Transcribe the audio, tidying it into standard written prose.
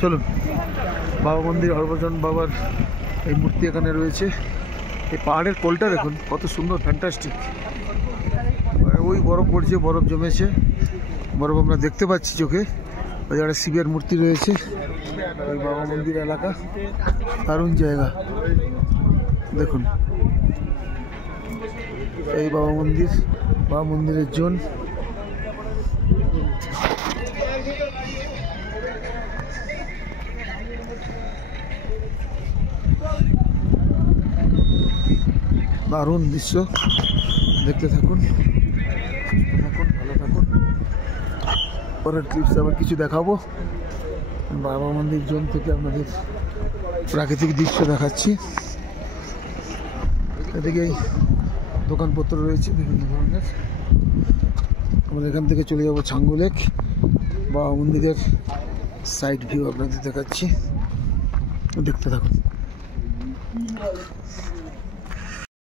চলুন, বাবা মন্দির হরভজন বাবার এই মূর্তি এখানে রয়েছে। এই পাহাড়ের কোলটা দেখুন কত সুন্দর, ফ্যান্টাস্টিক। ওই বরফ পড়ছে, বরফ জমেছে, বরফ আমরা দেখতে পাচ্ছি চোখে। ওই একটা শিবের মূর্তি রয়েছে। ওই বাবা মন্দির এলাকা দারুণ জায়গা দেখুন। এই বাবা মন্দিরের জোন। দারুণ দৃশ্য, দেখতে থাকুন, ভালো থাকুন। পরের ক্লিপসে আবার কিছু দেখাবো। বাবা মন্দির জোন থেকে আপনাদের প্রাকৃতিক দৃশ্য দেখাচ্ছি। এদিকে দোকানপত্র রয়েছে বিভিন্ন ধরনের। আমরা এখান থেকে চলে যাবো ছাঙ্গু লেক। বাবা মন্দিরের সাইড ভিউ আপনাদের দেখাচ্ছি, দেখতে থাকুন।